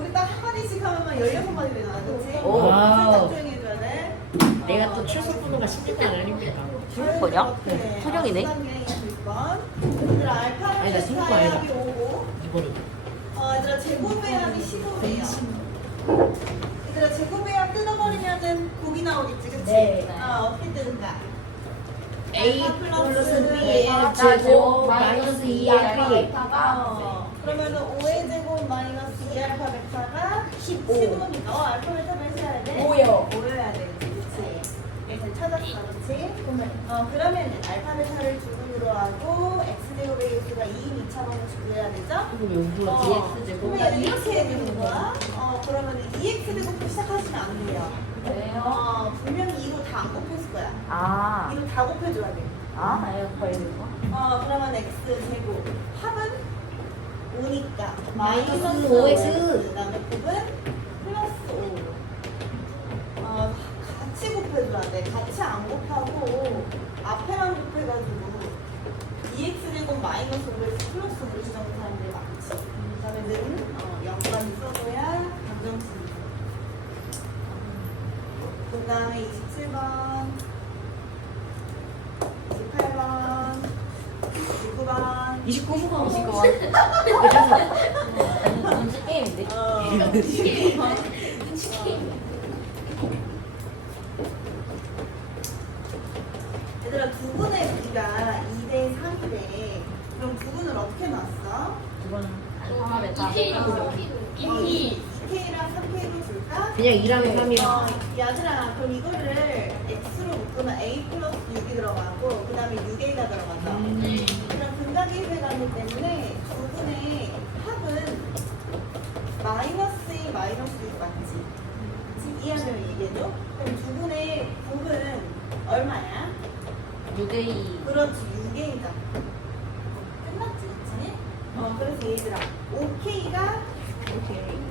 우리 딱 한 마디씩 하면 16마디 되잖아, 그치? 오. 살짝 조용히 해줘야 돼. 내가 또 출석 번호가 16번 아닙니까? 뭐냐? 네. 소정이네. 1번. 알파 아니다, 베타 생각 아니다. 합이 5고. 2번이. 얘들아 제곱배합이 15배야. 얘들아 제곱배합 뜯어버리면은 곱이 나오겠지, 그치? 네. 어떻게 뜨는가? A 알파 플러스 B의 B의 제곱 마이너스 2의 B. 그러면은 5의 제곱 마이너스 2알파 베타가 15니까 알파 베타 몇이어야 돼? 5여야 돼, 그치? 잘 찾았어, 그치? 그러면 알파 베타를 주근으로 하고 x제곱의 요수가 2인 2차 방정식 구해야 되죠? 그럼 여기가 DX 제곱. 그러면 이렇게 해야 되는 거야. 그러면 2x 제곱부터 시작하시면 안 돼요. 왜요? 분명히 2로 다 안 곱했을 거야. 아. 2로 다 곱해줘야 돼. 이거 거의 이거? 그러면 x 제곱 합은 5니까 마이너스 마이너스 5x. 그 다음에 곱은 플러스 5. 같이 곱해줘야 돼. 같이 안 곱하고 앞에만 곱해가지고 2x 제곱 마이너스 5x 플러스 5를 지정한 사람들이 많지. 그 다음에 는 연관이 써줘야 방정식이. 그 다음에 27번, 28번, 29번. 29번. 이거 잠깐. 문제 게임인데? 얘들아 두분의 무리가 2대 3이래. 그럼 두분을 어떻게 놨어? 이거는 알파 베타. 2K랑 3K로 줄까? 그냥 2랑 3이랑. 얘들아 그럼 이거를 X로 묶으면 A 플러스 6이 들어가고 그 다음에 6A가 들어가죠. 그럼 근각의 가기 때문에 두분의 합은 마이너스 A 마이너스 6 맞지? 지금 이해하면 얘기해줘? 그럼 두분의 곱은 얼마야? 6A. 그렇지 6A다. 끝났지 그치? 그래서 얘들아 5K가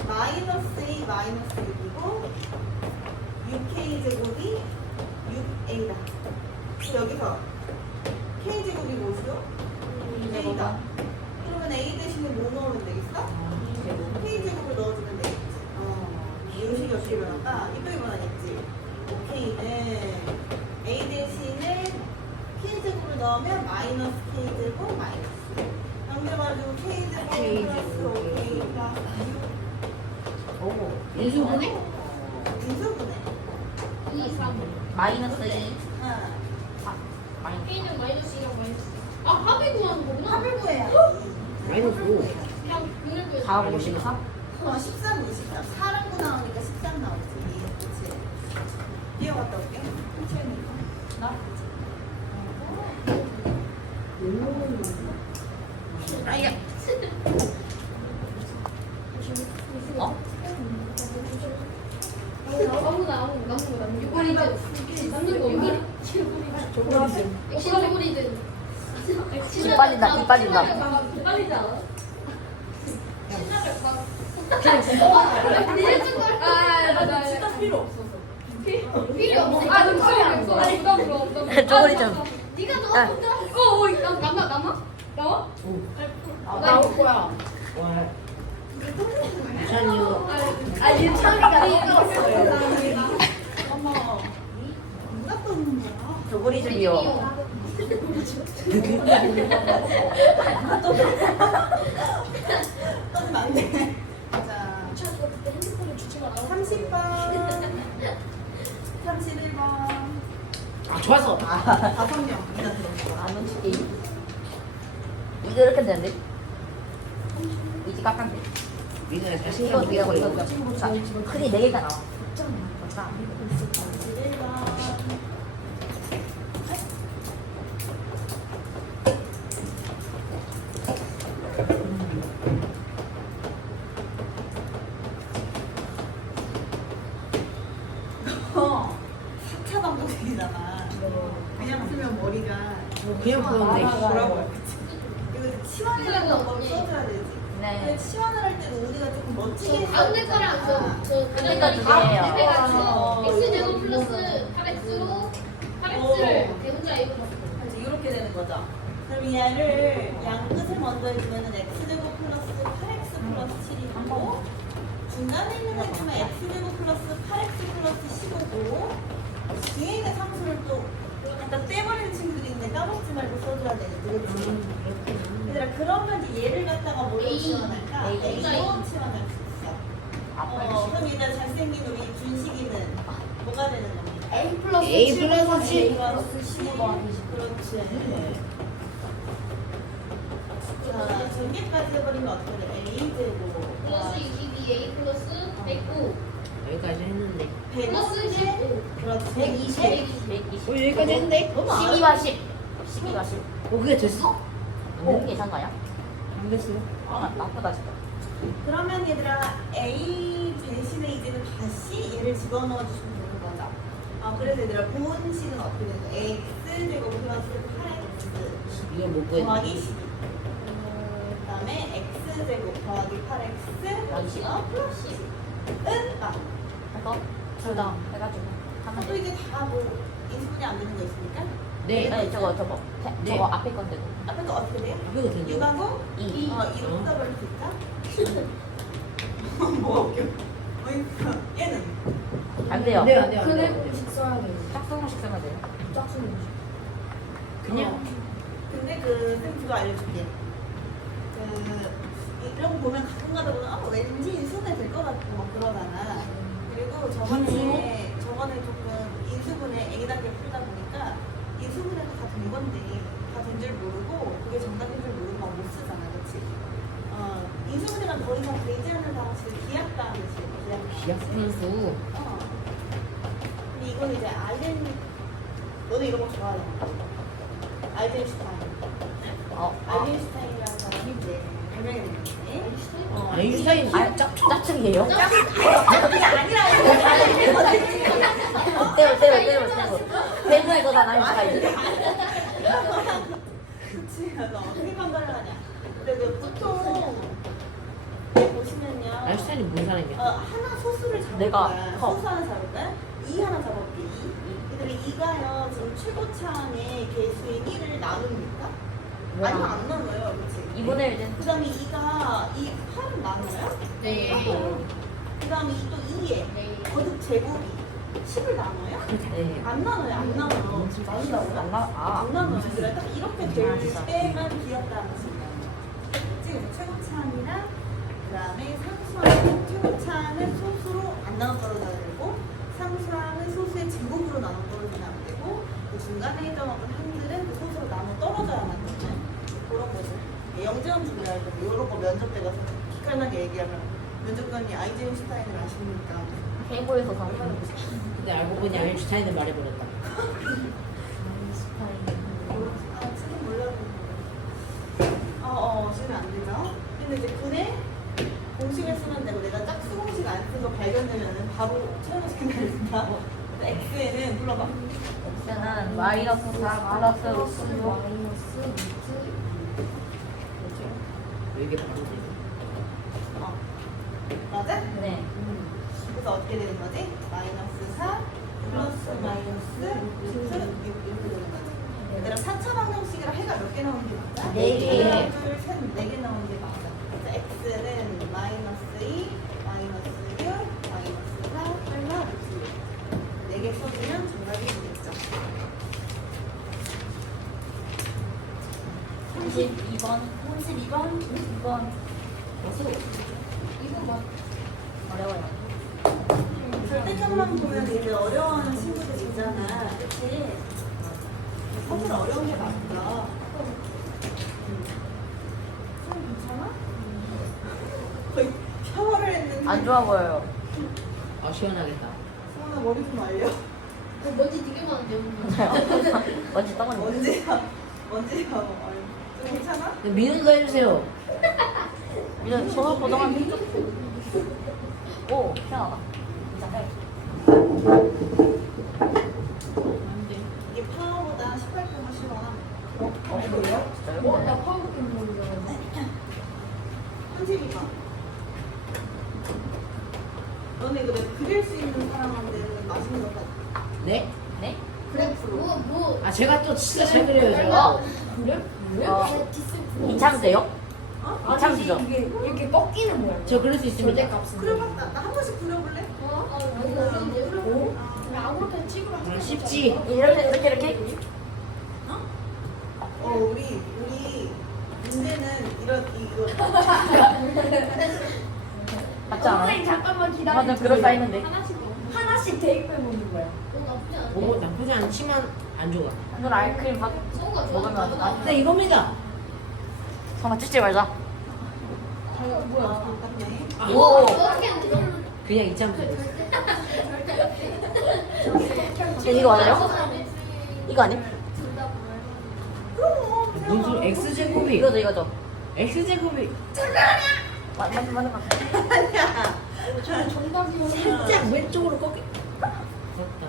마이너스 A 마이너스 6이고 6K 제곱이 6A다. 여기서 K 제곱이 뭐죠? 6A다. 그러면 A 대신에 뭐 넣으면 되겠어? K 제곱을 넣어주면 되겠지. 이 음식이 어떻게 변할까? 이쁘게 변하겠지. K는 A 대신에 K 제곱을 넣으면 마이너스 K 제곱 마이너스. 연결해가지고 K 제곱 플러스 5K 플러스 6. 오. 인수분해? 인수분해. 마이너스 1. 응. 마이너스. K는 마이너스 2랑 마이너스 2. 합을 구하는 거구나. 합을 구해야지. 마이너스 5. 그냥 분을 구해. 4, 5, 13? 13, 23. 4랑 9 나오니까 13 나오지. 그치? 이어갔다 올게. 나? 아야. 어? 아무나 유골이든 남는 거 엑시조골이든 입 빠진다, 입 빠진다. 빠지지 않아? 진짜 필요 없었어. 필요 없어. 아, 부담 없어. 쪼그리 좀. 네가 너 나와? 나올 거야. 와. 찬이요. 어머. 누가 떴는 거야? 쪼그리 좀요. 떠면 안 돼. 자, 30번. 31번. 아, 좋았어. 5명. 이나 들었어. 안 움직이. 이거 이렇게 되는데? 이지 깎한데? 민호야, 이거 자신감 이거 보이고. 이거. 자, 크기 4개가 나와. 자, 31번. 사차 방정식이잖아. 그냥 쓰면 머리가 그냥 부르는데. 뭐라고 이거 치환이라는 걸 써줘야 되지. 네. 근데 치환을 할 때도 우리가 조금 멋지게 해야 가운데 거랑 저 그러니까 두 가운데 개예요. 해가지고 x 제곱 플러스 8x로 8x를 대문자 A로 바꿔. 이렇게 되는 거죠. 그럼 얘를 양 끝을 먼저 해주면은 x제곱 플러스 8x 플러스 7이 되고 중간에 있는 거 있지만 x제곱 플러스 8x 플러스 15고 뒤에 있는 상수를 또 갖다 떼버리는 친구들이 있는데 까먹지 말고 써줘야 되는데 그렇지? 얘들아 그러면 이제 얘를 갖다가 뭐로 A. 치환할까? A. A로 치환할 수 있어. 그럼 얘들아 잘생긴 우리 준식이는 뭐가 되는 겁니까? A 플러스 A 7 플러스 10. A 플러스 15 그렇지. 자, 전개까지 해버리면 어떻게 돼? A제곱 플러스 22 A 플러스 109 여기까지 했는데. 플러스 15 그렇지. 120 어, 여기까지 했는데? 12가 10. 12가 10. 그게 됐어? 어? 예상가야? 안 됐어요. 아, 나쁘다 진짜. 그러면 얘들아 A 대신에 이제는 다시 얘를 집어넣어 주시면 되는 거죠. 그래서 얘들아 본식은 어떻게 되는 거야? X제곱 플러스 8X 이걸 못 구했네. 더하기 12. 그 다음에 X제곱 더하기 8X 더하기 10. 플러스 10은 그래서 둘다 해가지고 하면 또 돼. 이제 다 뭐 인수분해 안 되는 거 있습니까? 네. 네, 저거 네. 저거 앞에 건데도 앞에 거 어떻게 돼요? 이거 되죠? 유가고 2. 이로 써버릴 수 있다? 뭐가 웃겨? 얘는 안 돼요. 안 돼요, 안 돼요. 안 돼요. 근해공식 써야 돼요. 짝수공식 쓰면 돼요. 짝수공식. 그냥 근데 쌤 그거 알려줄게. 이런 거 보면 가끔 가다 보면 왠지 인수분해 될 것 같고 막 그러잖아. 그리고 저번에 조금 인수분해 A 단계 풀다 보니까 인수분해도 다 된 건데 다 된 줄 모르고 그게 정답인 줄 모르고 막 못 쓰잖아, 그렇지? 인수분해가 더 이상 되지 않는 방식을 기약당한 거지. 기약 분수. 근데 이건 이제 너는 이런 거 좋아하잖아. 아이젠슈타인. 아이젠슈타인이라는 사람이 이제 발명이 됐는데. 아인슈타인 짝짝이에요? 그게 아니라 떼고. 대구에서 다 나이 차이지. 그치, 너 어떻게 판단을 하냐. 근데 보통 보시면요. 아인슈타인이 뭔 사람이야? 하나 소수를 잡을 내가 거야. 커. 소수 하나 잡을 거야. 2 하나 잡아볼게. 2. 얘들아 2가요. 지금 최고차항의 개수인 1을 나눕니까? 아니면 안 나눠요. 그치? 2분의 1은 그 다음에 2가 8은 나눠요? 네. 그 다음에 또 2에 네. 거듭 제곱이 10을 나눠요? 네. 안 나눠요. 안 나눠요. 나눈다고요? 안 나눠요. 그래 딱 이렇게 될 때만 기억나는 순간. 지금 최고차항이랑 그 다음에 상수항은 최고차항은 소수로 안 나눠 떨어져야 되고 상수항은 소수의 제곱으로 나눠 떨어지면 안 되고 그 중간에 있던 어떤 항들은 그 소수로 나눠 떨어져야만 되는 그런 거죠. 영재원 중이라 해서 이런 거 면접 때 가서 기깔나게 얘기하면 면접관이 아이젠슈타인을 아십니까? 대구에서 다 근데 알고 보니 아인슈타인을 말해버렸다. 지금 몰라도 지금 안 되죠? 근데 이제 근에 공식을 쓰면 되고 내가 짝수 공식 안 쓴 거 발견되면은 바로 최고식 날린다. X에는 불러봐. X는 마이너스 4 플러스 루트 6. 마이너스 루트 이게 바로 돼. 맞아? 네. 그래서 어떻게 되는 거지? 마이너스 4 플러스 마이너스 루트 6 이렇게 되는 거지. 얘들아 4차 방정식이라 해가 몇 개 나오는 게 맞아? 네 개. 하나, 둘, 셋, 4개 나오는 게 맞아. 그래서 X는 마이너스 2, 마이너스 6, 마이너스 4, 설마 루트 6. 4개 써주면 정답이 되겠죠. 32번. 32번. 2번. 이거 막 어려워요. 절대값만 보면 되게 어려워하는 친구들 있잖아. 그치? 사실 어려운 게 맞다. 괜찮아? 거의 샤워를 했는데. 안 좋아 보여요. 시원하겠다. 수원아 머리 좀 말려. 먼지 되게 많은데요. 먼지 떠먹는 먼지가 좀 괜찮아? 민우도 해주세요. 이런 소소포동한 오, 희한하다. 이상해. 이게 파워보다 18%가 쉬워. 진짜요? 나 파워포켓 모르잖아 32번. 너네 이거 내가 그릴 수 있는 사람한테는 맛있는 거 같아. 네? 네? 그래 뭐 아 제가 또 진짜 잘 그려요. 제가. 그래? 이참 돼요? 이참수죠. 이게 이렇게 꺾이는 거야. 저 그럴 수 있습니다. 절대값은. 그려봤다. 나 한 번씩 그려볼래? 이거 어려운데? 오? 아무렇게나 찍으면 한 아, 번 쉽지. 이렇게. 우리 문제는 이거 맞지 않아? 선생님 잠깐만 기다려. 맞아, 그럴싸했는데. 하나씩 먹어. 하나씩 대입해 보는 거야. 나쁘지 않아. 뭐 나쁘지 않지만 안 좋아. 오늘 아이크림 밥 소가 먹으면 나. 근데 이겁니다. 설마 찢지 말자. 뭐야? 아깝네. 오. 어떻게 하는지 모르겠어. 그냥 이참수. 이거 맞아요? 이거 아니야? 무슨 소리? x 제곱이 이거죠. x 제곱이 맞아. 아니야. 정답이요. 살짝 왼쪽으로 꺾여. 그렇다.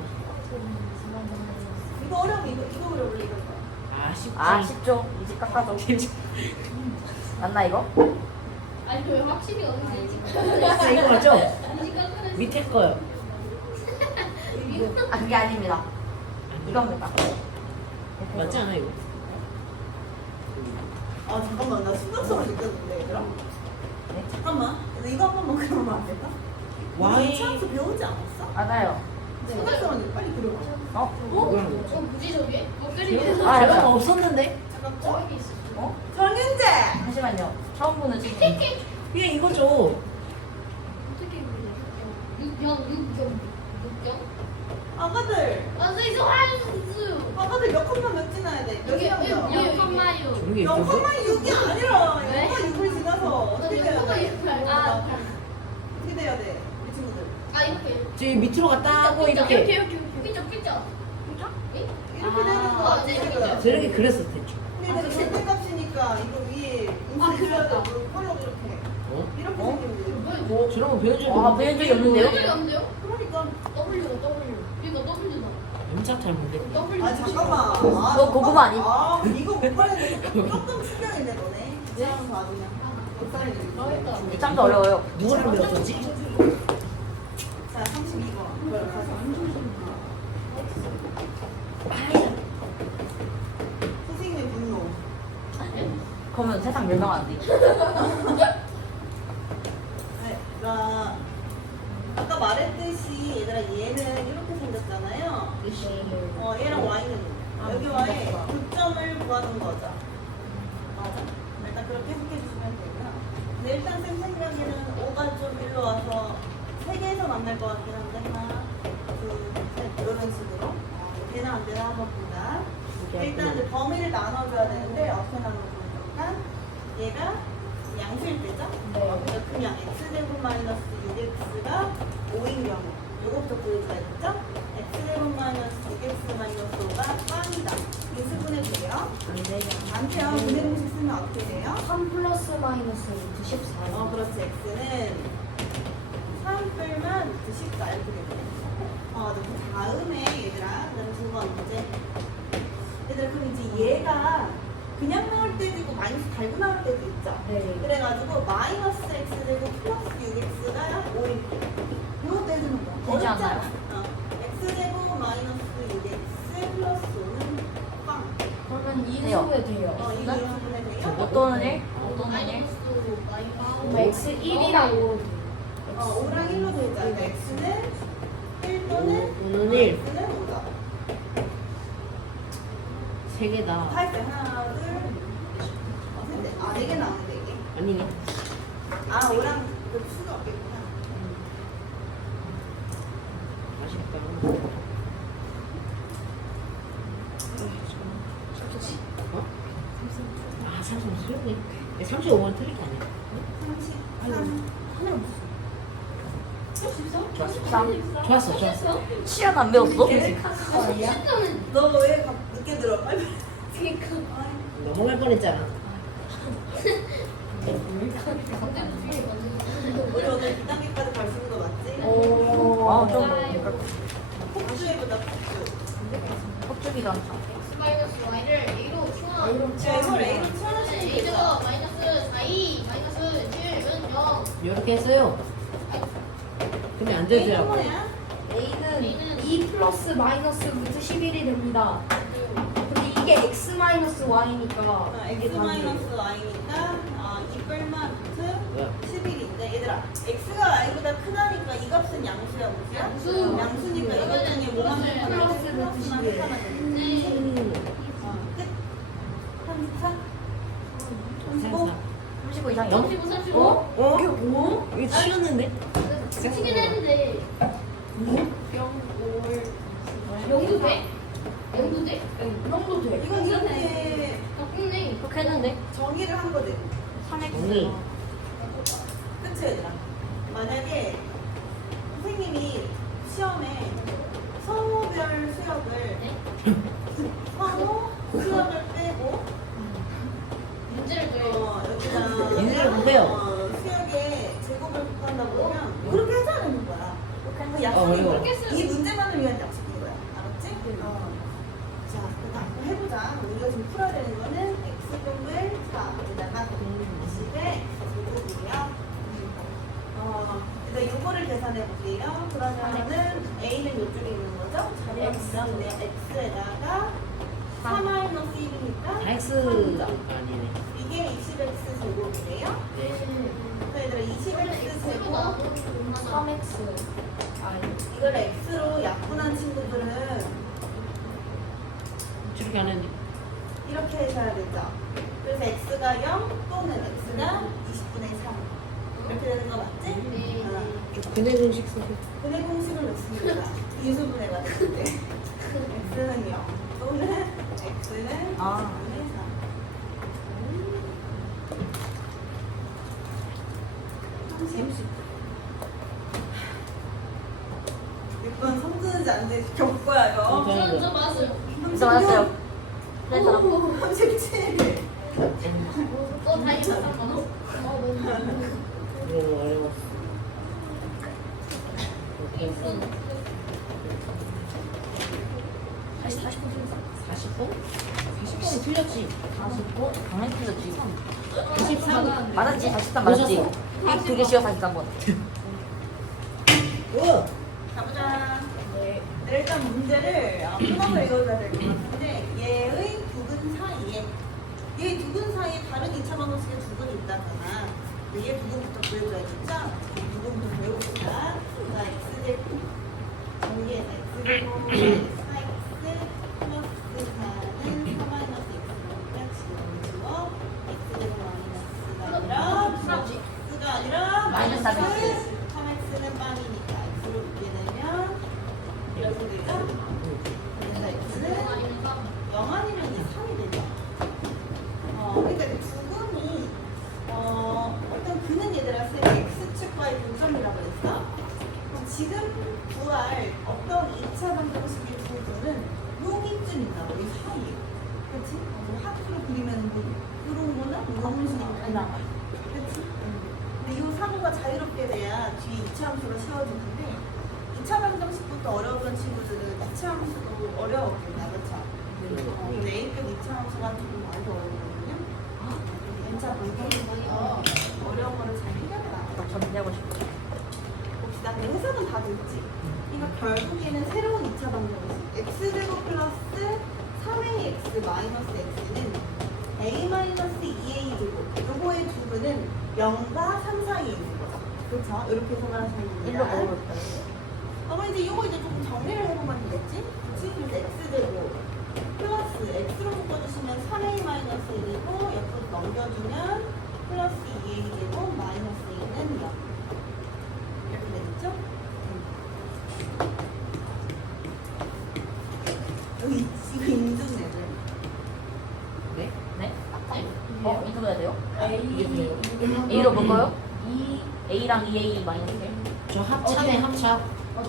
이거 어려워. 이거 그려볼래 이거. 아 쉽지. 아, 쉽죠. 이제 깎아줘. 맞나 이거? 아니 그 확실히 어딘지 인식 이거 맞죠? 인식 깎아냈어. 밑에 거요. 아, 그게 아닙니다. 이겁니다. 맞지 않아 이거? 아 잠깐만 나 신경성을 느꼈는데 얘들아. 네? 잠깐만. 근데 이거 한 번만 그려보면 안 될까? Y. 이창수 배우지 않았어? 맞아요. 신경성을 빨리 그려봐. 어? 뭐라는 거지? 뭐지 저게? 뭐 아, 저런 거 맞아. 없었는데? 잠깐. 저기 있어. 어? 정윤재. 잠시만요. 처음 보는 친구. 그냥 이거죠. 어떻게 그래? 6경? 아가들. 완전히 화연수. 아가들 몇 컷만 몇 지나야 돼? 몇 여기 시간이야? 6컴마유. 저런 게 몇 있던데? 컷만 6이 아니라 왜? 6을 지나서 어떻게 돼야 돼? 아, 어떻게 돼야 돼? 우리 친구들. 아 이렇게. 저기 밑으로 갔다 하고 이렇게 삐쩍. 이렇게 아. 되는 거 네, 같아. 이렇게. 저렇게 그렸을 테죠. 근데 이거 절대값이니까 이거 위에 아, 인수 그려야 그렇다. 되고 컬러 이렇게. 어? 이렇게 어? 생기는데. 뭐 저런 거 배운 적이 아, 배운 적이 없는데요? 적이 없는데요? 그러니까. 이거 W다. 엄청 잘 본데. W. 아 잠깐만. 그거 고구마 아니? 아 이거 못 봐야 조금 충격인데 너네. 이상한 거 아니냐? 못 살리네. 이참도 어려워요. 누구랑 배웠었지? 자 32번. 이걸 가서. 선생님의 분노. 그러면 세상 멸망하는데. 네, 나 아까 말했듯이 얘들아 얘는 이렇게 생겼잖아요. 얘랑 y는 여기 y의 교점을 구하는 거죠. 맞아. 일단 그렇게 해석해 주시면 되고요. 근데 일단 쌤 생각에는 5가 좀 일로 와서 3개에서 만날 것 같긴 한데 하나, 둘, 셋 이런 식으로 되나 안 되나 한번 보자. 일단 이제 범위를 나눠줘야 되는데 어떻게 나눠줄까? 얘가 양수일때죠? 그러니까 그냥 x제곱 마이너스 6x가 5인 경우 요것부터 보여줘야겠죠? x제곱 마이너스 6x 마이너스 5가 빵이다. 인수분해 돼요? 안 돼요. 분해 공식 쓰면 어떻게 돼요? 3 플러스 마이너스 14. 그렇지. x는 3 빼면 루트 14 이렇게 되거든요. 그 다음에 얘들아, 그다음에 두 번째. 얘들아, 그럼 이제 얘가 그냥 나올 때도 있고 마이너스 달고 나올 때도 있죠. 네. 그래가지고 마이너스 x제곱 플러스 6x가 5인 이것도 해주는 거야. 되지 않나요? x제곱 마이너스 6x 플러스 5는 빵. 그러면 돼요. 인수에 돼요. 이거 이분해 돼요? 어떤 일? 어떤 일? x 1이라고. 5랑 1로 되자. 그러니까 x는 1 또는 5는 1. x는 5다. 3개다. 할때 하나, 둘, 셋, 넷. 4개 나오는데 이게. 아니네. 5랑 그 수가 없겠구나. 맛있다. 어? 아, 30 틀리네. 35번 틀릴 게 아니야. 33. 좋았어. 시간 안 배웠어? 너 왜 늦게 들어? 빨리. 넘어갈 뻔했잖아. 우리 오늘 2단계까지 갈 수 있는 거 맞지? 아, 좀. 폭주해보자, 폭주. 폭죽이잖아. X 마이너스 Y를 A로 치환. 자, 이걸 A로 치환하시면 A 되죠. 제곱 마이너스 4E 마이너스 7은 0. 이렇게 했어요. 근데 안 A는 되더라고. 뭐야? A는 2 플러스 마이너스 루트 11이 됩니다. 근데 이게 x 마이너스 y니까 x 마이너스 y니까 2 뺄 8마트 뭐야? 11인데 얘들아 x가 y보다 크다니까 이 값은 양수야 무수야? 양수. 양수니까 이것 중에 뭐만 플러스 플러스만 91. 하면 돼. 음. 끝. 34? 35? 35 이상이요? 35, 35. 어? 이거 치웠는데? 치긴 했는데. 영도 돼? 영도 돼? 정도 돼. 이건 이렇게 바꾸네. 그렇게 했는데 정의를 한 거지. 언니. 그치 얘들아? 만약에 선생님이 시험에 성호별 수역을 성호 수역을 빼고 문제를 왜? 여기다 얘네를 보세요. 수역에 제곱을 곱한다고 그러면 그렇게 하지 않는 거야. 그 약속인 어려워. 거야. 그렇게 쓰- 이 문제만을 위한 약속인 거야. 알았지? 자, 그럼 한번 해보자. 우리가 지금 풀어야 되는 거는 x분을 4에다가 20에 x제곱이고요. 일단 요거를 계산해 볼게요. 그러면은 a는 요쪽에 있는 거죠? 자리가 비싸면 x에다가 4-1이니까 X 아니네. 이게 20x 제곱이래요. 네. 그래서 얘들아 20x 제곱 3x. 아니. 이걸 x로 약분한 친구들은 저렇게 안 했네. 이렇게 해줘야 되죠. 그래서 x가 0 또는 x가 20분의 3 이렇게 되는 거 맞지? 네. 좀 근해 공식 쓰세요. 근해 공식을 넣습니다. 인수분해가 됐을 때 x는 0 또는 x는 20분의 3 아. 이건 성드는지 안 되는지 겪어야 이거. 저 맞았어요. 진짜 맞았어요. 네, 사람. 37. 다행히 맞았구나. 이거 어려웠어. 다시 40분 틀렸어. 40분? 40분이 틀렸지. 40분? 당연히 틀렸지. 44분. 맞았지? 43 맞았지? 오셨어. 이게 되게 쉬워 43번. 오! 가보자. 네, 일단 문제를 끊어서 읽어줘야 될 것 같은데 얘의 두근 사이에 얘 두근 사이에 다른 2차 방정식의 두근이 있다잖아. 얘 두근부터 구해줘야겠죠? 두근부터 구해봅시다. 자, x제곱 여기에서 x제곱 4x 플러스 4는 4 마이너스 x로 지워 x제곱 마이너스가 아니라 x가 아니라 마이너스 4x. 3x는 빵이니까 x로 묶게 되면 이렇게 되죠? 그래서 x는 0 아니면 3이 되죠. 그러니까 이 두근이 어떤 그는 얘들아 쌤 x축과의 분점이라고 했어. 그럼 지금 구할 어떤 2차 방정식의 두근은 여기쯤 있다고 이 사이에. 그렇지? 뭐 합수로 그리면 뭐 그런 거나 이런 식으로 그렇지? 근데 이 사고가 자유롭게 돼야 뒤에 2차 함수가 쉬워지는데 2차 방정식부터 어려웠던 친구들은 2차 함수도 어려웠겠다, 그렇죠? 근데 A급 2차 함수가 조금 많이 더 어렵거든요. 2차 방정식이 어려운 거를 잘 해결해놔. 정리하고 싶어. 봅시다. 근데 해석은 다 됐지? 그러니까 결국에는 새로운 2차 방정식 x제곱 플러스 3ax 마이너스 x는 a-2a 제곱 요거의 두근은 0과 3 사이에 있는 거죠. 그렇죠? 이렇게 해석을 하시면 됩니다. 일로 먹어볼까? 그러면 이제 이거 이제 조금 정리를 해보면 되겠지? 그치? 그래서 x제곱 플러스 x로 묶어주시면 3a-1이고 옆으로 넘겨주면 플러스 2a 제곱 마이너스 2는 0 이렇게 되겠죠? 여기 이거 인증내들 네? 네? 이거 해야 돼요? 이게 돼요. A로 볼까요? A랑 2A 마이너스 1. 저 합차네, 합차.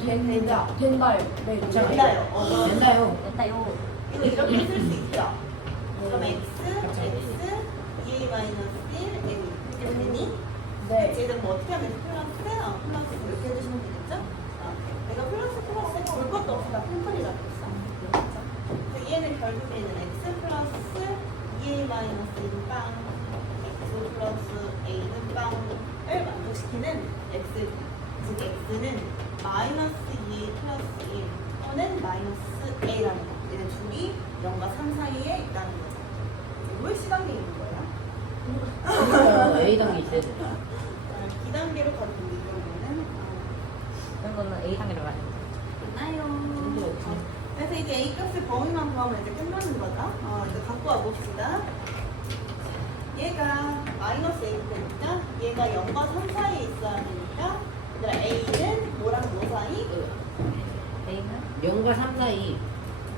된다. 된다. 네. 된다요. 된다요. 됐다요. 이거 이렇게 쓸 수 있죠? 그럼 x, x, 2a 마이너스 1, a 이렇게 되니? 네. 쟤는 뭐 어떻게 하면 돼? 플러스 이렇게 해주시면 되겠죠? 내가 플러스 볼 것도 없어. 나 핑크리 잡고 있어. 그래서 얘는 결국에는 x 플러스 2a 마이너스 1은 빵, x 플러스 a는 빵을 만족시키는 x, 즉 x는 마이너스 2a 플러스 1 또는 마이너스 a라는 거. 얘는 둘이 0과 3 사이에 있다는 거죠. 왜 시간이 있는 거예요? A 단계 있어야 돼. B단계로 가도 되는데 이런 이런 거는 A 단계로 가야 돼. 거는 됐나요? 그래서 이제 A 값의 범위만 구하면 이제 끝나는 거죠. 이제 갖고 와봅시다. 얘가 마이너스 A일 테니까 얘가 0과 3 사이에 있어야 되니까 얘들아 A는 뭐랑 뭐 사이? A는 0과 3 사이.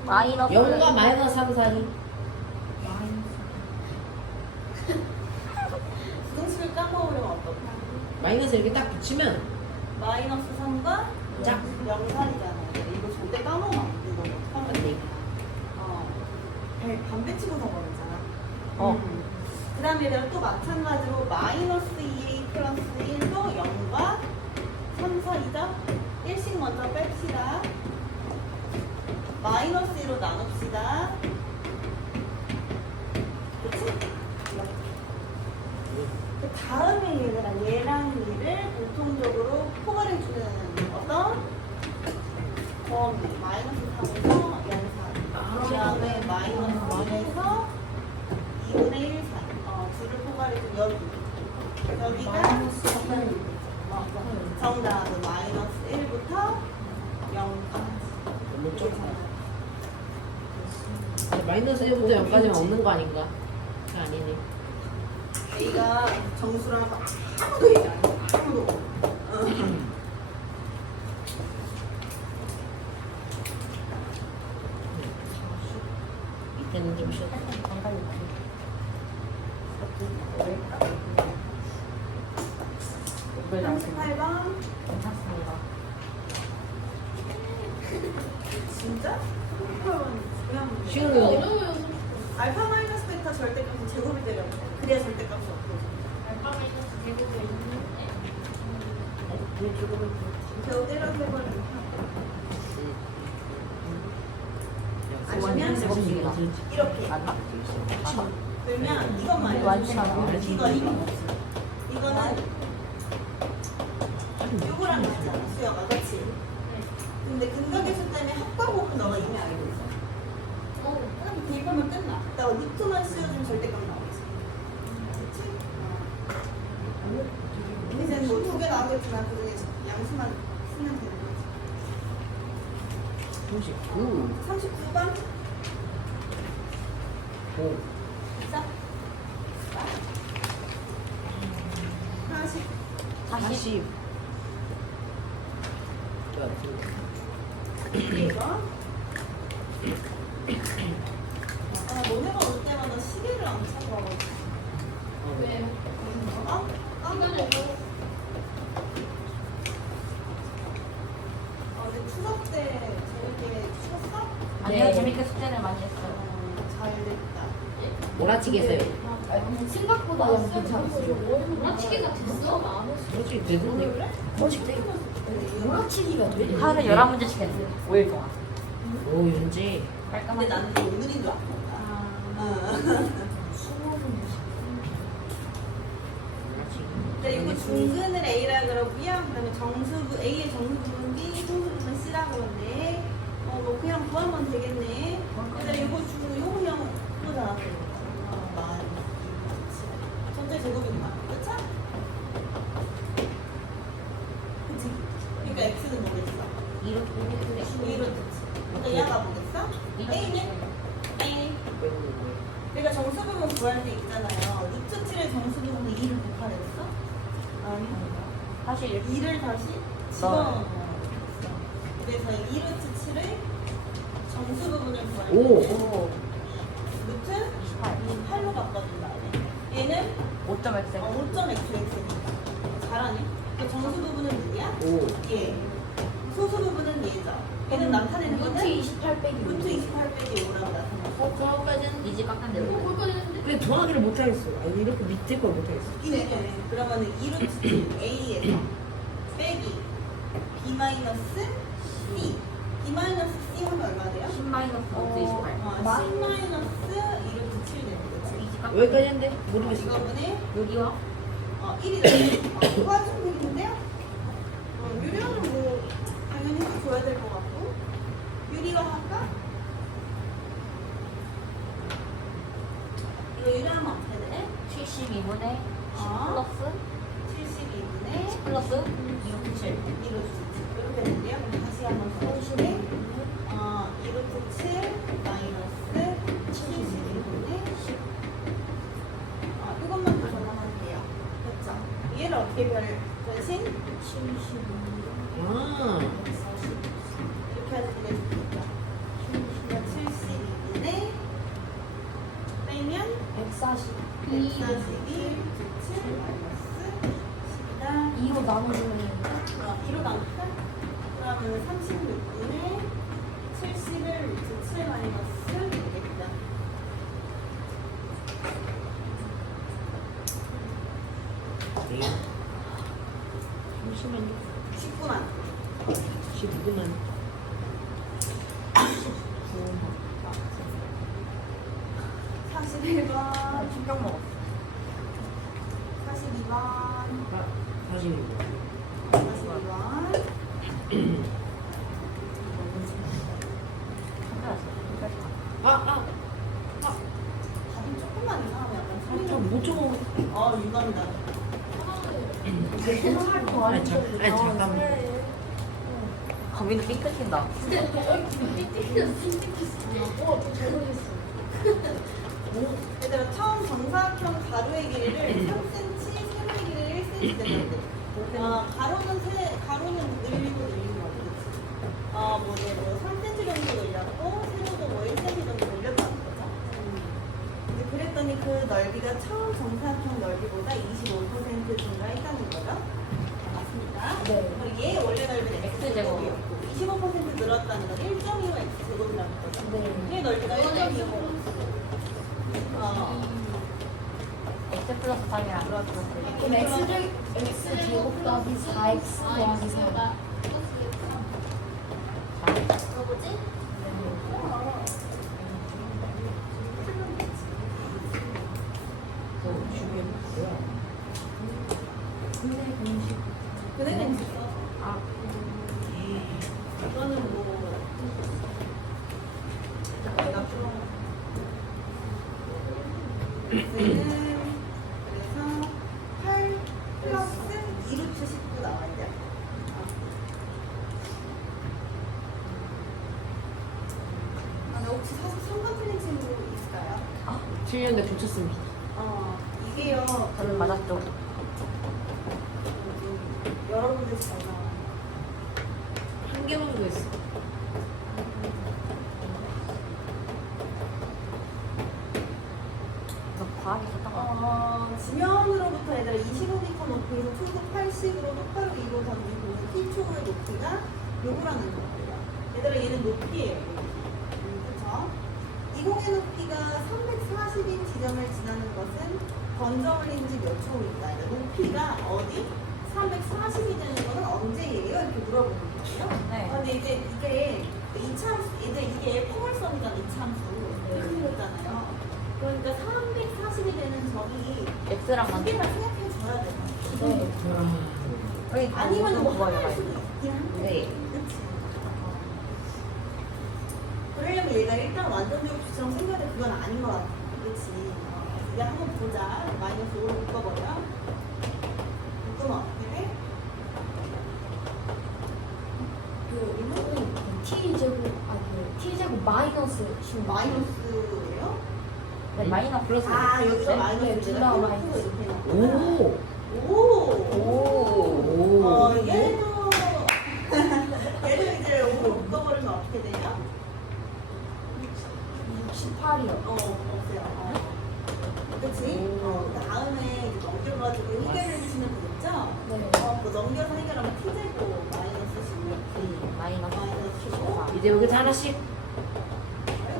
마이너스 0과 마이너스 3 사이. 수동식을 까먹으려면 어떨까? 마이너스 이렇게 딱 붙이면 마이너스 3과 짝. 0 사이잖아요. 이거 절대 까먹으면 안 돼. 이거 안 어떡하면 돼. 반배 치고서 버리잖아. 어. 그 다음에 얘들아 또 마찬가지로 마이너스 2 플러스 1도 0과 3 사이죠? 1씩 먼저 뺍시다. 마이너스 1로 나눕시다. 그치? 이렇게. 그 다음에 얘들아 얘랑 얘를 공통적으로 포괄해주는 어떤 범위 마이너스 3에서 0 사이 그 다음에 마이너스 1에서 2분의 1 사이 둘을 포괄해주면 여기가 정답은 마이너스 1부터 0까지 너무 좁아. 마이너스 1부터 0까지는 없는 거 아닌가? 그게 아니네. A가 정수라는 거 아무도 얘기 안 해. 아무도. 밑에는 좀 쉬어. 왜 38번. 괜찮습니다. 진짜? 38번 그냥 쉬운 이거 문제. 어려워요. 알파 마이너스 베타 절대값은 제곱이 되려고 해. 그래야 절대값이 없고. 알파 마이너스 제곱이 있는데. 제곱 때려서 해버리면 아니면 제곱식이다. 이렇게 맞나? 맞아? 그러면 이것만 완전하다. 이거는 요거랑 같잖아 수여가 그치? 근데 근각계수 때문에 합과목은 너가 이미 알고 있어. 그럼 대입하면 끝나. 나 루트만 씌워주면 절대값 나오지. 그치? 이제는 뭐 두 개 나오겠지만 그 중에 양수만 쓰면 되는 거지. 39. 39번. 5. 4. 40. 40. 이거. 너네가 올 때마다 시계를 안 차고 와가지고. 왜? 어? 시간을 뭐 근데 추석 때 재밌게 추셨어? 아니요, 네. 재밌게 숙제를 많이 했어요. 잘 됐다. 몰아치겠어요. 생각보다 괜찮았어요. 몰아치기가 됐어? 솔직히 되던데. 몰아치기가 돼? 하루에 11문제씩 했어요. 5일 동안. 오, 윤지. 근데 깔끔하게. 나는 이게 오늘인 줄 알았다. 근데 이거 중근을 A라 그러고요. 그다음에 정수부 A의 정수부분 B, 소수부분 C라고 그러는데 뭐 그냥 구하면 되겠네. 근데 이거 중 요거 그냥 그거잖아. 전체 제곱이구나. 그쵸? 그치? 그러니까 X는 뭐겠어? 2로 듣지. 그러니까 얘가 뭐겠어? A는? A. 그러니까 정수부분 구할 때 있잖아요. 루트 7의 정수부분은 2를 곱하랬어? 아니. 사실 2를 다시 집어넣어. 그래서 2루트 7의 정수 부분을 구할 때 오. 루트 28. 8로 바꿔준 다음에 얘는 5.x. 5.xx니까 잘하네. 그 정수 부분은 누구야? 오. 얘. 소수 부분은 얘죠. 얘는 나타내는 루트 거는 28 빼기 루트 28 빼기 5라고 나타냈어. 그거까지는 이지 깎는 대로. 볼 거였는데. 왜 정하기를 못하겠어. 아니, 이렇게 밑에 걸 못하겠어. 이네. 그러면은 2루트 A에서 빼기 B 마이너스 C. B 마이너스 C 하면 얼마 돼요? 10 마이너스 5 28. 10 마이너스 2루트 7 되는 거지. 이지 깎는 여기까지 했는데? 모르겠어. 이거분에 여기와 1이 되네. 도와주면 되겠는데요? 유리화는 뭐 당연히 해줘야 될 것 같고 유리화 할까? 이거 유리하면 어떻게 돼? 72분의 10 어? 아, 이렇게 해서 그게 좋겠다. 72분에 빼면 140. 142, 7 마이너스 10이다. 2로 나눠주면 2로 나눌까? 그러면 36분에 70을 7 마이너스 되겠다. 네. 잠시만요. 19만. 19만. 41번. 충격 먹었어. 42번. 아, 46. 42번. 아, 답이 조금만 이상하면 약간 소리가. 저못 적어. 유감이다. 생각할 거 아니, 아니죠? 아니, 잠깐만. 거민이 삥 뜯긴다. 얘들아, 처음 정사각형 가로의 길이를 3cm, 세로의 길이를 1cm 되면 돼. 가로는 늘리고 그렇지. 뭐 3cm 정도 늘렸고, 세로도 뭐 1cm 정도 늘렸다는 거죠. 근데 그랬더니 그 넓이가 처음 정사각형 넓이보다 25% 증가했다는 거죠. 맞습니다. 네. 그럼 얘 원래 넓이는 X제곱이었고. 25% 늘었다는 건 1.25 X제곱이라는 거죠. 네. 얘 넓이가 1.25. X 플러스 3이랑 그럼 X 제곱 더하기 4X 더하기 4. 뭐지? 근데 공식. 그네는 있어. 아, 이거는 뭐 내가 얘는 그래서 8 플러스 2루트 19 나와야 돼. 혹시 43번 틀린 친구 있을까요? 7년대 붙였습니다. 이게요. 저는 맞았죠. 여러분들 잘 나와. 한 개만 더 있어. 이거 과학이 좋다가. 지면으로부터 얘들아 25m 높이에서 초속 80으로 똑바로 이루어 던지고 있는 T축의 높이가 요거라는 거예요. 얘들아 얘는 높이예요. 그쵸? 이공의 높이가 340인 지점을 지나는 것은 번져 올린 지 몇 초입니까? 높이가 어디? 340이 되는 거는 언제예요? 이렇게 물어보는 거예요. 네. 근데 이제 이게 이차함수, 이게 포괄선이잖아, 이차함수. 이렇게 생겼잖아요. 그러니까 340이 되는 점이 X랑 두 맞죠? 개만 생각해 줘야 돼요. 네. 여기 아니면 뭐 그거예요, 하나일 수도 있긴 한데. 네. 그치? 그러려면 얘가 일단 완전적 수처럼 생각해 그건 아닌 것 같아. 그치? 이제 한번 보자. 마이너스 5로 묶어버려. 묶으면 어떻게 돼? T제곱 마이너스 10. 마이너스예요? 네, 마이너스 플러스. 여기서 네, 마이너스 둘다 마이너스. 오! 오. 오! 얘도 이제 5로 묶어버리면 어떻게 돼요? 68이요. 없어요. 그치? 다음에 이제 넘겨가지고 해결을 해주시면 되겠죠? 네. 그 넘겨서 해결하면 T제곱 마이너스 16T 마이너스 마이너스 15. 이제 여기서 하나씩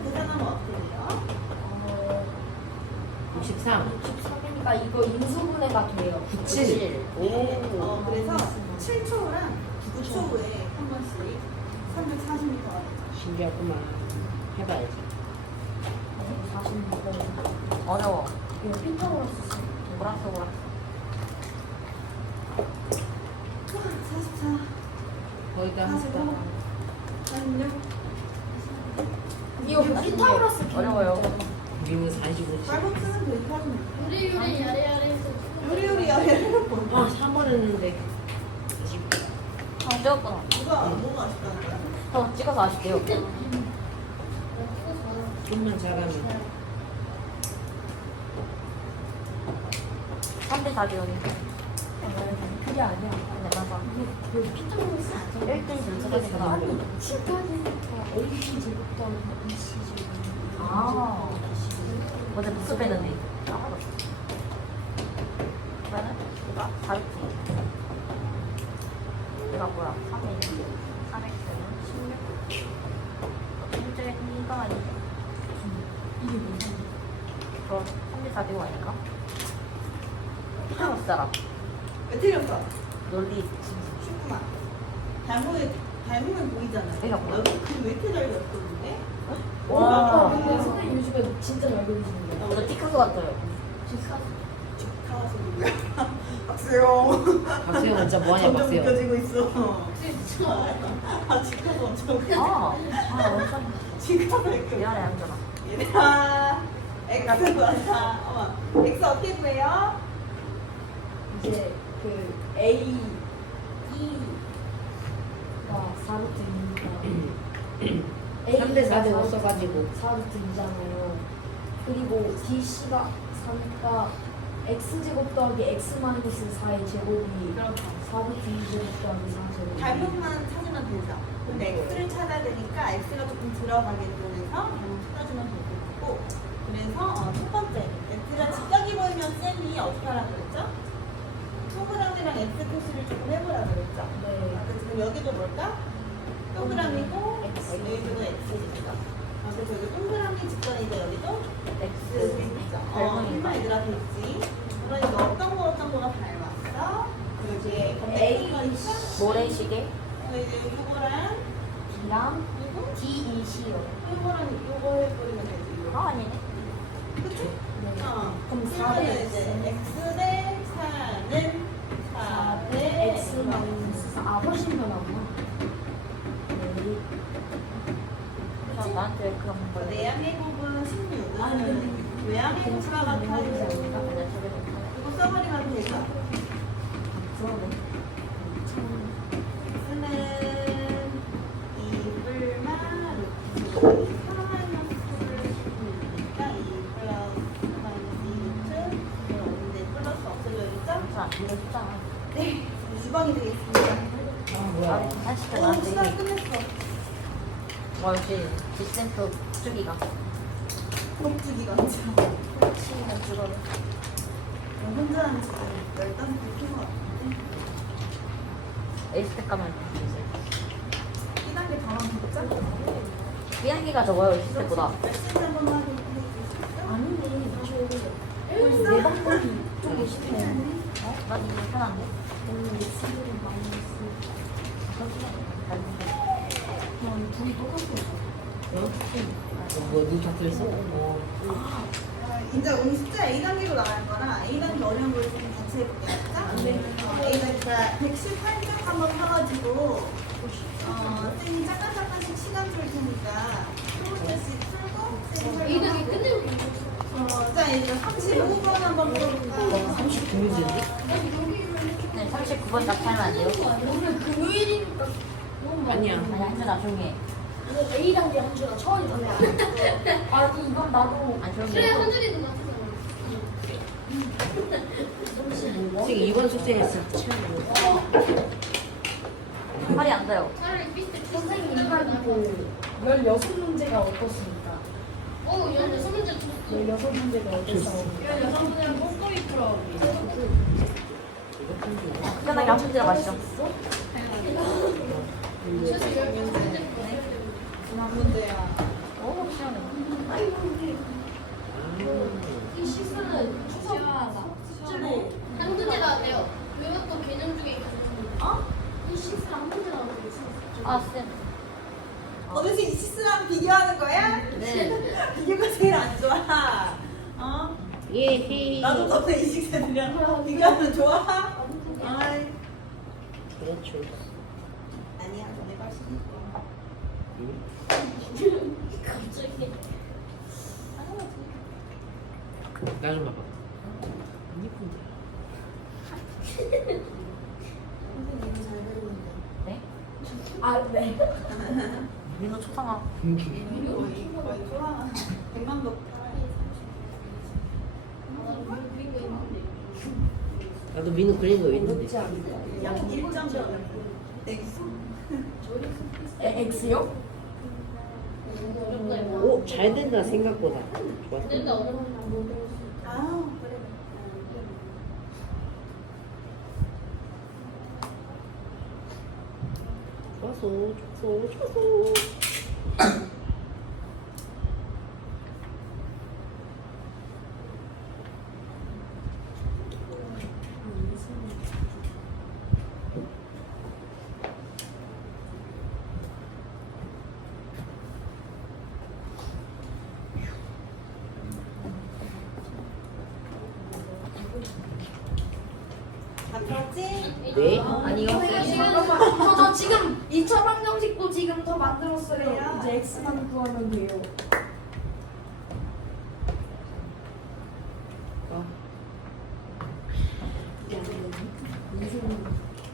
계산하면 어떻게 돼요? 63. 63이니까 이거 인수분해가 돼요. 97. 오. 그래서 7초랑 9초 후에 한 번씩 340m가 신기하구만. 해봐야지. 46번. 어려워. 이거 피타고라스. 오락소락. 44, 거의 다 45, 했다. 46. 이거 피타고라스. 어려워요. 우리는 45지. 잘못 쓰면 되게 하면 우리 야래야래 해서 요리요리야 해본 아, 3번 했는데. 찍었구나. 누가 너무 아쉽다는 거야? 저 찍어서 아쉽대요. 좀만 잘하면. 3대 4죠, 여기. 그게 아니야. 맞아. 그 피타고라스 있잖아. 1등 전체가 아니 치과니까 AC 제곱도 EC 제곱. 아. 어제 복습 했는데. 까먹었어. 그러면은 이거 400지. 얘가 뭐야? 3X. 3X는 16. 현재 이거 아니지? 이게 뭐야? 그럼 3대 4대 5 아닐까? 피타고라스 알아. 왜 틀렸어? 논리. 쉽구만. 닮으면 보이잖아. 내가 뭐야? 여기 그왜 이렇게 잘 그렸었는데? 와. 근데 선생님 요즘에 진짜 잘 그리시는데. 오늘 피카소 같아요. 카와서 누구야? 박수영. 박수영 진짜 뭐하냐 점점 박수영. 느껴지고 있어. 지카도 엄청 완전. 지카도 이렇게. 미안해, 한전아. 얘들아. X 맞아. 어머. X 어떻게 구해요? 이제 그 A, E가 4루트이니까 3대 4대 5 써가지고 4루트이잖아요. 그리고 DC가 3이니까 X제곱 더하기 X 마이너스 4의 제곱이 4루트 2제곱 더하기 4제곱. 닮음만 찾으면 되죠. 근데 X를 찾아야 되니까 X가 조금 들어가게끔 해서 닮음 찾아주면 될 거고. 그래서 첫 번째, X가 직각이 보이면 쌤이 어떻게 하라 그랬죠? 동그라미랑 X 표시를 조금 해보라 그랬죠? 네. 지금 여기도 뭘까? 동그라미고 여기도 X니까. 그래서 여기 동그라미 직선이고 여기도 X. X죠. 닮은이다. 얘들아 됐지? 그러니까 어떤 거가 닮았어? 여기에 A, 모래시계. 이제 요거랑 B랑 이거? D, E, C요. 요거랑 요거 해버리면 되지. 이거. 아니네. 그치? 네. 어. 그럼 그러면 4대 이제 X 대 4는 4 대 X 마이너스 4. 아, 훨씬 변하구나. 네. 그냥 나한테 왜 그런 걸. 내양의 곱은 16은 아니, 근데 외양의 곱과 같아요. 그냥 제대로 못하네. 이거 써버리면 되죠. 그러네. X는 2불만 루트 4 마이너스를 주니까 2 플러스 마이너스 2루트 근데 플러스 없애려야겠죠? 자, 이거 숫자가. 네, 주방이 되겠습니다. 아 뭐야. 한시간 오, 나한테. 시간 끝냈어. 와, 역시 디센트 주기가. 꼭주기가 참. 치는 주거를. 혼자 하는 지금 15개 푼것 같은데. 에이스텍 가면 이제. 1단계 더 하면 됐죠? 비행기가 적어요, 에이스텍보다. 메시지 한 번만 해줄 수 있어? 아니네. 저 내 방법이 좀 멋있네. 어? 난 이게 편한데? X는 마이너스. 그냥 둘이 똑같아. 뭐눈 다틀렸어? 어. 이제 오늘 숫자 A단계로 나갈 거라 A단계 어려운 걸 좀 같이 해볼게요. A단계가 118쪽 한번 사가지고 쌤이 잠깐씩 시간 줄 테니까 20개씩 풀고 쌤이 이등이 설명하고 끝내고 자 이제 35번 한번 풀어볼까? 39문제인데? 네, 39번 딱 하면 안 돼요? 오늘 금요일이니까. 아니야. 아니, 한준아, 조용히 해. 이거 A 단계 한주가 처음이잖아. 아니 이건 나도 안 조용히 그래 해. 한준이도 맞잖아. 35번. 지금 2번 숙제했어. 팔이 안 돼요. 차라리 비슷해. 선생님 하고 16문제가 어떻습니까? 어, 연애 소문제 줬어. 16문제가 어떠세요? 여성분이랑 꼼꼼히 풀어. 편하게 한 문제가 마시죠. 최소 10문제. 한 문제야. 오, 시원해. 이 시스는 숙제로 한 문제 나왔대요. 외웠던 개념 중에 이 시스는 한 문제 나왔대요. 아, 쌤. 너네 지금 이시스랑 비교하는 거야? 네. 비교가 제일 안 좋아. 예. 나도 너네 이시스랑 비교하면 좋아? 아이. 그렇죠. 아니야, 너네 훨씬 이뻐. 갑자기. 나 좀 봐봐. 안 예쁜데. 선생님은 잘 그리는데. 네? 아 네. 민호 초상화. 거의 좋아. 100만 도 나도 민우 그린 거 있는데. 어렵지 않을까? 약 1.0 X. X요? 오, 잘 된다 생각보다. 좋았어. 근데 어느 아 그래. 좋았어, 좋았어, 좋았어. 다 풀었지? 네? 아니요. 잠깐만. 저 지금 2차 방정식도 지금 더 만들었어요. 그래요? 이제 X만 구하면 돼요. 어.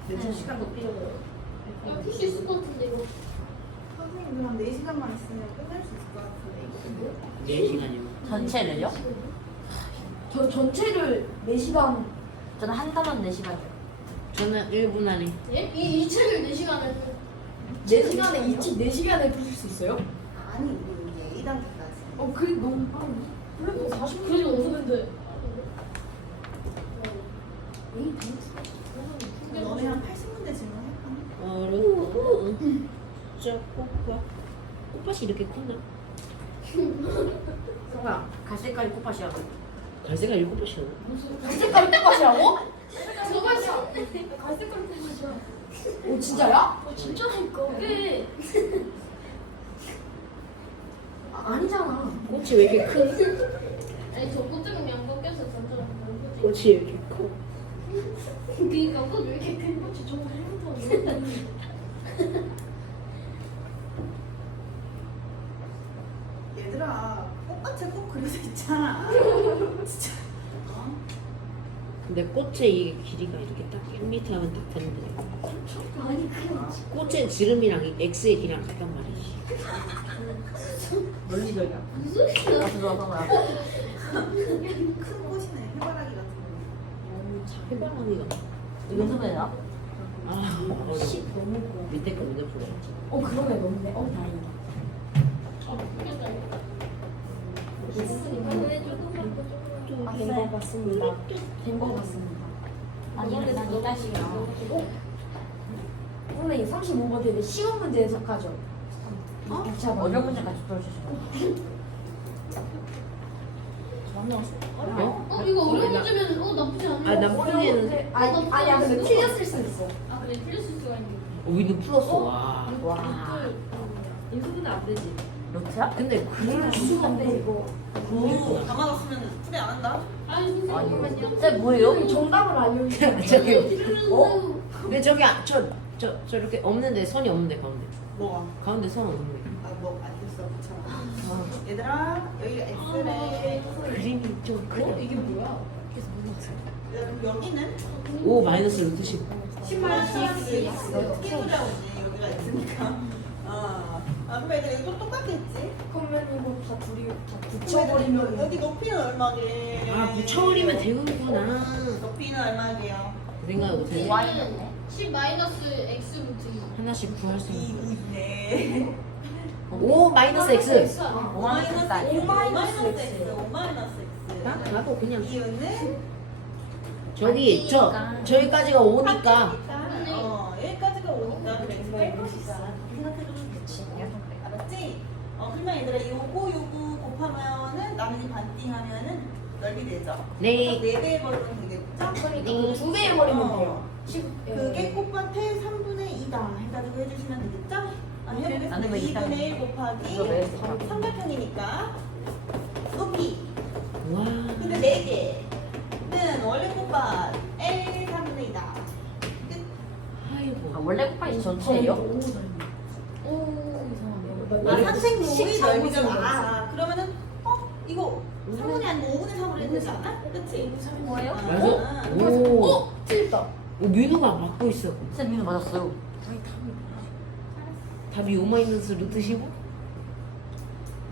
몇 시간도 필요해요. 풀수 있을 것 같은데 이거. 선생님 그럼 4시간만 있으면 끝날 수 있을 것 같은데. 4시간이면. 전체를요? 저 전체를 4시간. 저는 한 단원 4시간이요. 저는 1분 안에. 예? 이 책을 4시간에 4시간에 4시간에 풀 수 있어요? 아니 우리 이제 A단계까지. 그게 너무 빠르네. 그래도 40분 그래도 없는데. 너네 한 80문제 질문할까? 어려워. 진짜 꽃밭. 꽃밭이 이렇게 컸나? 성아, 갈색깔이 꽃밭이야. 갈색가 7번이야. 갈색깔 똑같이라고? 저거 갈색깔 뽑으셔. 오 진짜야? 진짜니까. 그래. 아니잖아. 꽃이 왜 이렇게 큰? 아니 저 꽃들은 그냥 꺾여서 전처럼 그런 거지. 꽃이 왜 이렇게 커? 그니까 꽃왜 이렇게 큰 꽃이 저거 해부터. 얘들아 똑같이 꼭 그려져 있잖아. 진짜. 어? 근데 꽃의 이 길이가 이렇게 딱 1m 하면 딱 되는데. 아니 그냥 꽃의 지름이랑 이 X의 길이랑 같단 말이지. 논리적이야. 무슨 소리야? 나도 좋아, 성아. 큰 꽃이네 해바라기 같은 거. 해바라기가. 이건 소매야? 아, 어려워. 10 너무 커. 밑에 거 먼저 풀어. 그러네 너무네. 다행이다. 된 거 같습니다. 된 거 같습니다. 아니, 난 이따시야. 선생님 35번 되게 쉬운 문제 해석하죠? 어? 어려운 문제까지 풀어주시고. 어? 이거 어려운 문제면 나쁘지 않네. 아, 난 풀리는. 아니야 근데 틀렸을 수 있어. 아 그래 틀렸을 수가 있네. 우리는 풀었어. 와. 와. 인수분해 안 되지. 로트야? 근데 그럴 수가 안 돼 이거. 오, 다 맞았으면 풀이 안 한다? 아니 선생님. 쟤 뭐예요? 정답을 알려주세요. 저기. 어? 근데 저기 저렇게 없는데 선이 없는데 가운데. 뭐가? 가운데 선 없는데. 뭐 알겠어 붙여라. 얘들아 여기가 X래. 그림이 좀 크냐? 이게 뭐야? 여기는 오 마이너스 루트 10. 10마이너스 X 어떻게 그려오지? 여기가 X니까. 그럼 얘들 이거 똑같겠지? 그러면 이거 다 둘이 다 그러면 붙여버리면 여기 높이는 얼마게? 아 붙여버리면 되는구나. 높이는 얼마게요? 그 생각 못해. Y는 10 마이너스 X 루트 2. 하나씩 구할 수 있는. 2네. 오 마이너스 X. 5만 원 됐다. 5 마이너스 X. 5 마이너스 X. 나도 그냥 이유는 저기 저기까지가 5니까. 여기까지가 5니까 그래서 뺄 것이다. 생각해주면 좋지. 알았지? 그러면 얘들아 요거 곱하면은 나누기 반띵하면은 넓이 되죠? 네. 4배 해버리면 되겠죠? 그러니까 두 배 해버리면 돼요. 그게 꽃밭의 3분의 2다 해가지고 해주시면 되겠죠? 해보겠습니다. 나누면 2분의 1 곱하기 이거 왜 했어? 삼각형이니까 높이. 와. 근데 4개는 원래 꽃밭 L 3분의 2다. 끝. 아이고. 아, 원래 꽃밭이 전체예요? 산책로의 넓이가 그러면은 이거 3분의 아니고 5분의 3으로 해야 되지 않아? 그치? 뭐예요? 맞아? 오. 틀렸다. 오, 민우가 맞고 있어. 쌤 민우 맞았어요. 답이 5 마이너스 루트 15?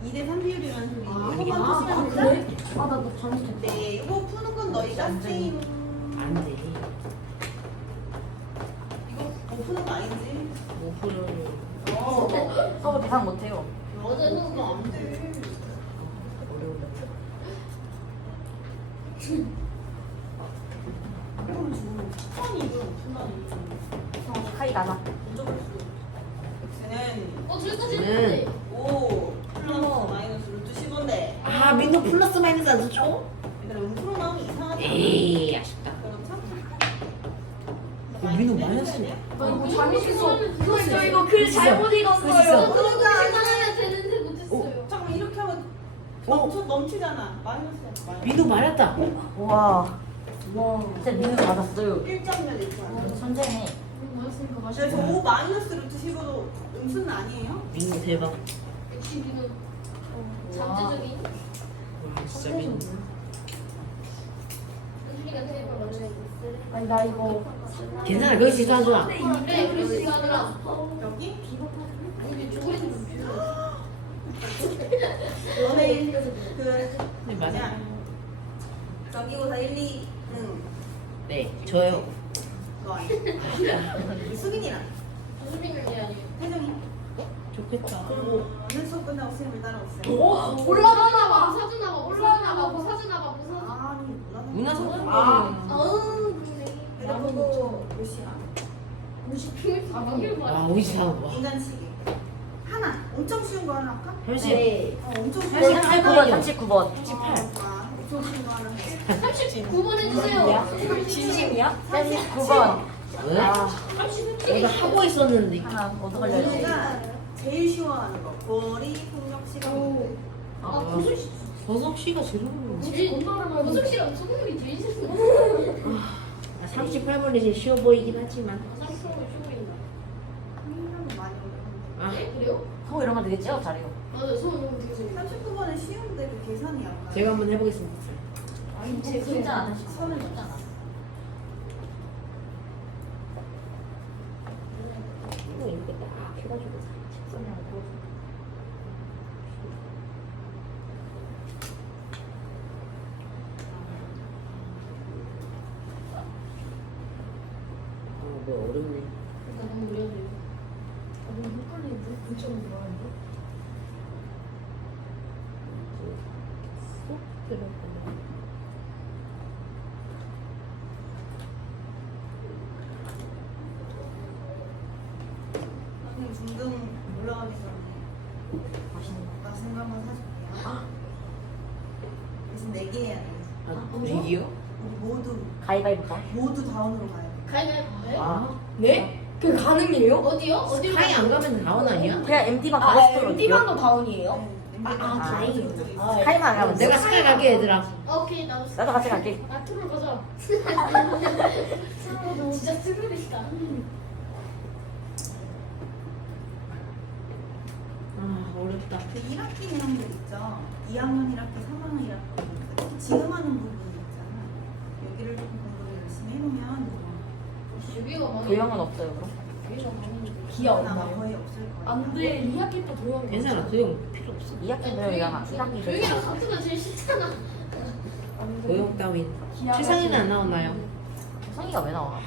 2대 3 비율이라는 소리. 아니야. 이거만 푸시면 그래? 된다? 나도 잘못했다. 네, 이거 푸는 건 너희가 세임. 안 돼. 5%는 아니지. 5%는 서브 계산 못해요. 어제 그거 수능 안 돼. 어려운데. 그럼 지금 천이 이걸 못한다니. 카이 가자. 던져볼 수. x는 질서 는 5 플러스 마이너스 루트 15인데. 아 민호 플러스 마이너스 안 썼죠? 얘들아 음수로 나오면 이상하지 않아? 에이 아쉽다. 그렇죠? 민호 마이너스냐? 이거 잘못했어. 저 이거 글 잘못 읽었어요. 그런 거 생각해야 되는데 못했어요. 잠깐만 이렇게 하면 넘치잖아. 마이너스야. 민호 말했다. 와. 진짜 민우 맞았어요. 1점이면 이렇게 하는 천재네. 뭐였으니까 그래서 5 마이너스 루트 15도 음수는 아니에요? 민호 대박. 역시 민우 잠재적인 와 진짜 민호. 현준이가 테이블 맞춰. 아니 나 이거 괜찮아 거기 지도 안 좋아. 그래 그럴 수 아니라 여기? 아니 쪼그리는 좀 너네 그 네 맞아. 정기고사 1, 2는 네 저요. 그거 아니야? 수빈이랑 조수빈을 내 아니에요. 태정이 좋겠다. 그리고 오늘 수업 끝나고 선생님을 따라오세요. 올라가봐 사진 나가 올라가봐 사진 나가 사진. 아니 문화 선생님. 아우 그러네. 나보고 몇 시야? 50킬? 아 이걸 와 말해. 우리 사람 와. 인간시계 하나 엄청 쉬운 거 하나 할까? 현실. 엄청 쉬운 거 39번, 39번. 38. 엄청 쉬운 거 하나 해. 39번 해주세요. 진심이야? 39번. 왜? 내가 하고 있었는데. 하나 얻어 걸려야지. 우리가 제일 쉬워하는 거 거리 폭력 시간 아 고수씨 버석 씨가 제일 어려워. 제일 고수씨랑 소금이 제일 싫어. 38번이 제일 쉬워 보이긴 하지만. 30번 쉬고 있나? 많이 아 네? 그래요? 성 이런 거 되게 찌어 잘해요. 맞아요. 소금 너무 되게 좋아요. 39번은 쉬운데 그 계산이 약간 제가 한번 해보겠습니다. 진짜 안 하시죠? 선을 줬잖아. 이거 이렇게 딱 해가지고 책상에 얹고. 뭐 어렵네. 너무 어려워요. 쏙 들어가네. 선생님 중등 올라가기 전에 맛있는 거 한번 사줄게요. 대신 4개 해야 돼. 아, 얘기요? 우리 가위바위보. 모두 다운으로 가야 돼. 가위바위보. 아, 네? 그 가능해요? 어디요? 어디로? 카이 안 가면 다운 아니야? 그냥 MD만 가고 싶으면 MD만도 다운이에요? 네, 다행이다. 카이만 안 가면 돼. 내가 스카이 갈게 얘들아. 오케이 나도. 나도 같이 갈게. 아 투를 가자. 진짜 스그리시다. 아 어렵다. 그 1학기 내용들 있죠. 2학년 1학기, 3학년 1학기. 지금 하는 부분이 있잖아. 여기를 조금 공부를 열심히 해놓으면 여기가 많이. 도형은 없어요, 그럼? 여기가 많이. 기억 아마 없나요? 거의 없을 거예요. 안돼 2학기 때 도형 괜찮아, 도용 필요 없어. 2학기 도형이랑 1학기 여기랑 도형. 같은 거 제일 싫잖아. 도용 따윈. 기하가 실상이는 안 제일- 나오나요? 성이가 왜 나와?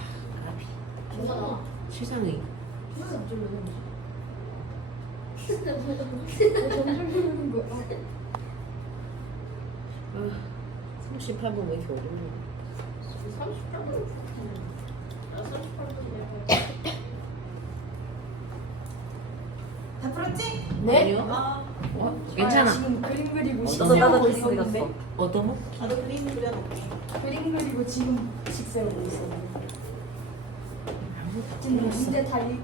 뭐가 나와? 실상이. 아, 38번 왜 이렇게 어렵냐? 38분. 나 38분. 다 풀었지? 네? 아니요? 아, 괜찮아. 지금 그림 그리고 나도 식세우고 그림 있었는데 그렸어. 어떤? 나도 그림 그려볼게. 그림 그리고 지금 식세우고 있었는데 지금 문제 달리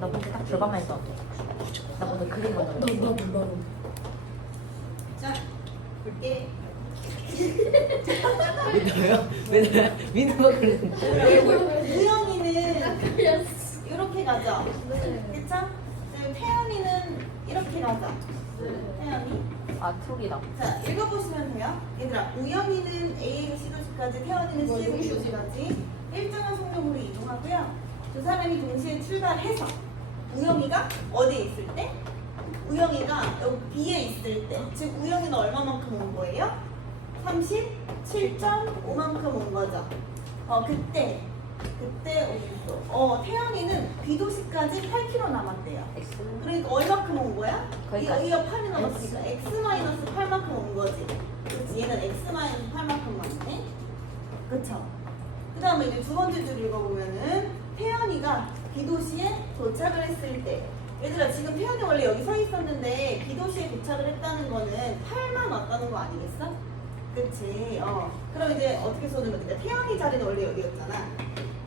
나 문제 딱 들어가만 했어. 나 먼저 그림 먼저. 나도 자, 볼게. 왜 너요? 왜 너야? 민호가 그랬는데. 우영이는 이렇게 가죠. 그쵸? 그리고 태연이는 이렇게 가죠. 태연이. 아, 트롤이다. 자, 읽어보시면 돼요. 얘들아, 우영이는 A에서 C도시까지, 태연이는 C에서 B도시까지 일정한 속력으로 이동하고요. 두 사람이 동시에 출발해서 우영이가 어디에 있을 때? 우영이가 여기 B에 있을 때, 즉 우영이는 얼마만큼 온 거예요? 37.5만큼 온 거죠. 그때 그때 어딨어? 태연이는 B도시까지 8km 남았대요. X. 그러니까 얼마큼 온 거야? 거기까지. 이거 8이 남았으니까 X-8만큼 온 거지. 그렇지, 얘는 X-8만큼 왔네. 그쵸? 그 다음에 이제 두 번째 줄 읽어보면은 태연이가 B도시에 도착을 했을 때, 얘들아 지금 태연이 원래 여기 서 있었는데 B도시에 도착을 했다는 거는 8만 왔다는 거 아니겠어? 그치? 그럼 이제 어떻게 쏘는 거니까 태연이 자리는 원래 여기였잖아.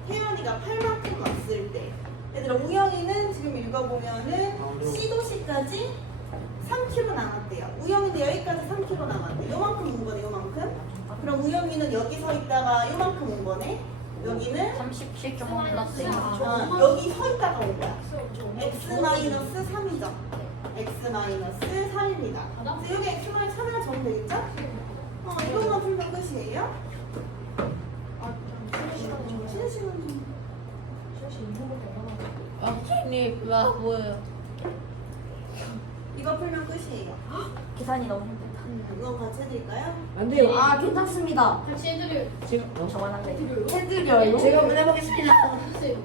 태연이가 8만큼 왔을 때, 얘들아 우영이는 지금 읽어보면은 C도시까지 3km 남았대요. 우영이는 여기까지 3km 남았대. 요만큼 온 거네, 요만큼. 그럼 우영이는 여기 서 있다가 요만큼 온 거네. 여기는 37.5 플러스 여기 서 있다가 온 거야. X-3이죠. X-3입니다. 그래서 여기 X-3을 적으면 되겠죠? 이것만 풀면 끝이에요. 쉬는 시간 좀. 선생님, 와, 뭐예요? 이거 풀면 끝이에요. 계산이 너무 힘들다. 이거 같이 해드릴까요? 안 돼요. 아 괜찮습니다. 같이 해드려요. 지금, 저만 한데. 해드려요. 제가 한번 해보겠습니다. 해주세요.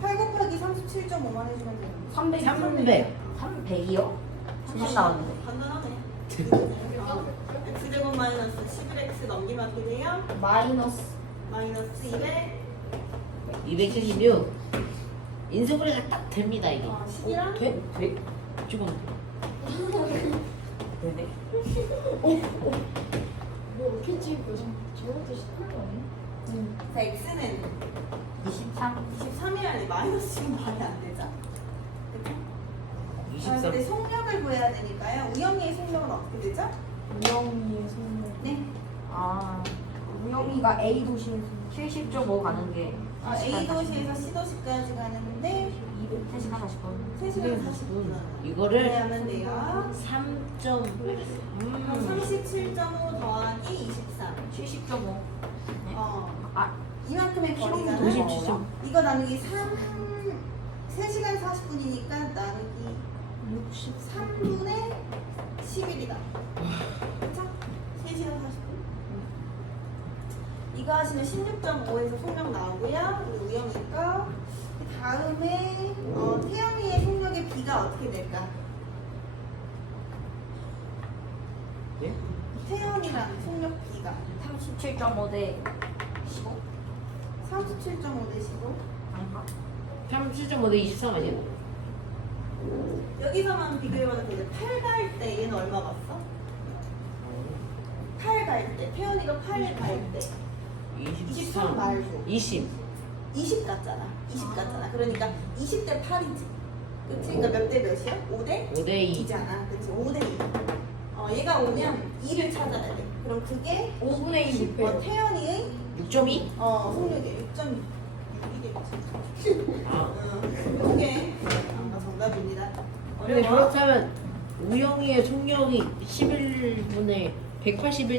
8 곱하기 37.5만 해주면 돼요. 300. 300. 300이요? 30 나왔는데. 간단하네. X제곱 마이너스 11X 넘기면 어떻게 돼요? 마이너스 마이너스 200. 276. 인수분해가 딱 됩니다, 이게. 10이랑? 돼? 돼? 지금. 네네. 뭐 이렇게 찍고 저것도 시끄러워. 자, X는 23. 23이라니 마이너스 지금 말이 안 되죠? 그쵸? 23. 근데 속력을 구해야 되니까요. 우영이의 속력은 어떻게 되죠? 우영이의 손을. 네. 아, 우영이가 A 도시에서 70.5 가는 게. A 도시에서 C 도시까지 가는데 3시간 40분. 3시간 40분. 이거를 하면 돼요. 3점. 그럼 37.5 더하기 23. 70.5. 아, 이만큼의 거리잖아. 97점. 이거 나누기 3시간 40분이니까 나누기 63분의 10일이다. 그쵸? 3시간 40분. 이거 하시면 16.5에서 속력 나오고요. 우리 우영이 거. 그 다음에 태영이의 속력의 비가 어떻게 될까? 예? 태연이랑 속력 비가 37.5 대 15? 37.5 대 15. 아닌가? 37.5 대 23 아니에요? 여기서만 비교해봐도 되죠. 8 갈 때 얘는 얼마 갔어? 8 갈 때. 태연이가 8 갈 때. 23 말고. 20. 20 갔잖아. 20 갔잖아. 그러니까 20대 8이지. 그치? 그러니까 몇 대 몇이야? 5대? 5대 2. 2잖아. 그치? 5대 2. 얘가 오면 2를 찾아야 돼. 그럼 그게 5분의 1 6배. 태연이의 6.2? 속력이 6.6이겠지. 아. 이게 정답입니다. 근데 그렇다면 우영이의 속력이 11분에 181.